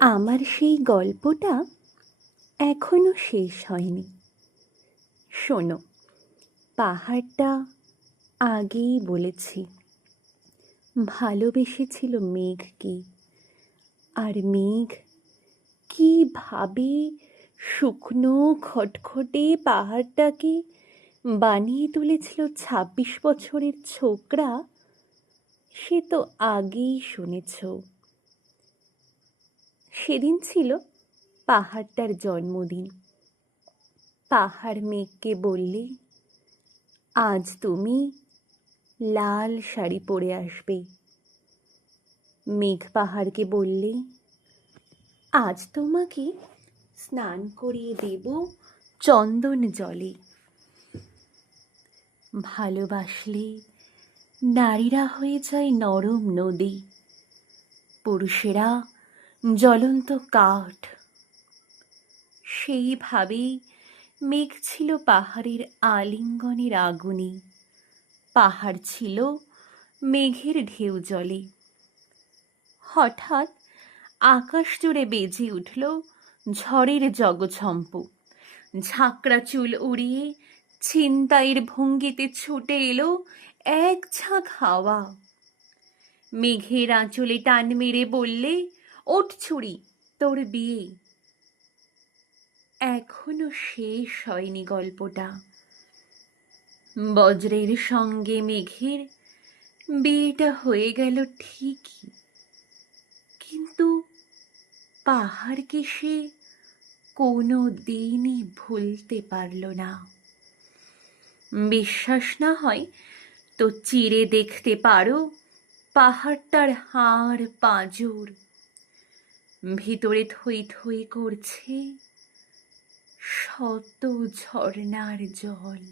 আমার সেই গল্পটা এখনো শেষ হয়নি। শোনো, পাহাড়টা আগেই বলেছি ভালোবেসেছিল মেঘকে, আর মেঘ কীভাবে শুকনো খটখটে পাহাড়টাকে বানিয়ে তুলেছিল ২৬ বছরের ছোকরা, সে তো আগেই শুনেছ। সেদিন ছিল পাহাড়টার জন্মদিন। পাহাড় মেঘকে বললে, আজ তুমি লাল শাড়ি পরে আসবে। মেঘ পাহাড়কে বললে, আজ তোমাকে স্নান করিয়ে দেব চন্দন জলে। ভালোবাসলে নারীরা হয়ে যায় নরম নদী, পুরুষেরা জ্বলন্ত কাঠ। সেইভাবেই মেঘ ছিল পাহাড়ের আলিঙ্গনের আগুনে, পাহাড় ছিল মেঘের ঢেউ জলে। হঠাৎ আকাশ জুড়ে বেজে উঠল ঝড়ের জগঝম্প। ঝাঁকড়া চুল উড়িয়ে ছিনতাইয়ের ভঙ্গিতে ছুটে এলো এক ঝাঁক হাওয়া। মেঘের আঁচলে টান মেরে বললে, ওঠ ছুরি, তোর বিয়ে। এখনো শেষ হয়নি গল্পটা। বজ্রের সঙ্গে মেঘের বিয়েটা হয়ে গেল ঠিকই, কিন্তু পাহাড়কে সে কোনো দিনই ভুলতে পারল না। বিশ্বাস না হয় তো চিরে দেখতে পারো পাহাড়টার হাড় পাঁজর। ভিতরে থই থই করছে শত ঝর্ণার জল।